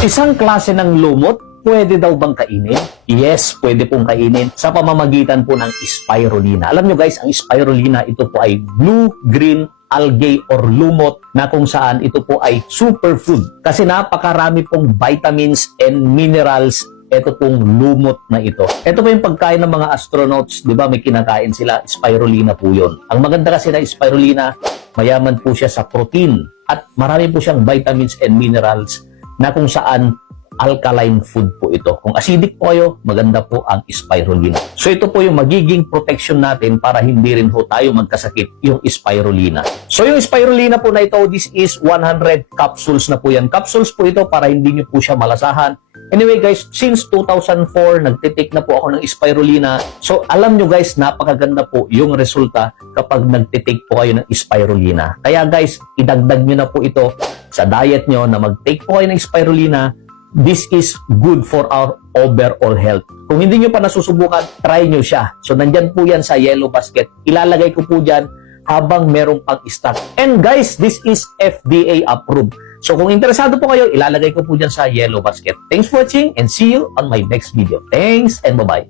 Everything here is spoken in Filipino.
Isang klase ng lumot, pwede daw bang kainin? Yes, pwede pong kainin sa pamamagitan po ng spirulina. Alam nyo guys, ang spirulina ito po ay blue-green algae or lumot na kung saan ito po ay superfood. Kasi napakarami pong vitamins and minerals ito pong lumot na ito. Ito po yung pagkain ng mga astronauts, di ba? May kinakain sila, spirulina po yun. Ang maganda kasi na spirulina, mayaman po siya sa protein at marami po siyang vitamins and minerals na kung saan alkaline food po ito. Kung acidic po kayo, maganda po ang spirulina. So ito po yung magiging protection natin para hindi rin po tayo magkasakit yung spirulina. So yung spirulina po na ito, this is 100 capsules na po yan. Capsules po ito para hindi nyo po siya malasahan. Anyway guys, since 2004, nagtitake na po ako ng spirulina. So alam nyo guys, napakaganda po yung resulta kapag nagtitake po kayo ng spirulina. Kaya guys, idagdag nyo na po ito sa diet nyo na mag-take po kayo ng spirulina. This is good for our overall health. Kung hindi nyo pa nasusubukan, try nyo siya. So nandyan po yan sa yellow basket. Ilalagay ko po dyan habang merong pang stock. And guys, this is FDA approved. So kung interesado po kayo, ilalagay ko po dyan sa yellow basket. Thanks for watching and see you on my next video. Thanks and bye-bye.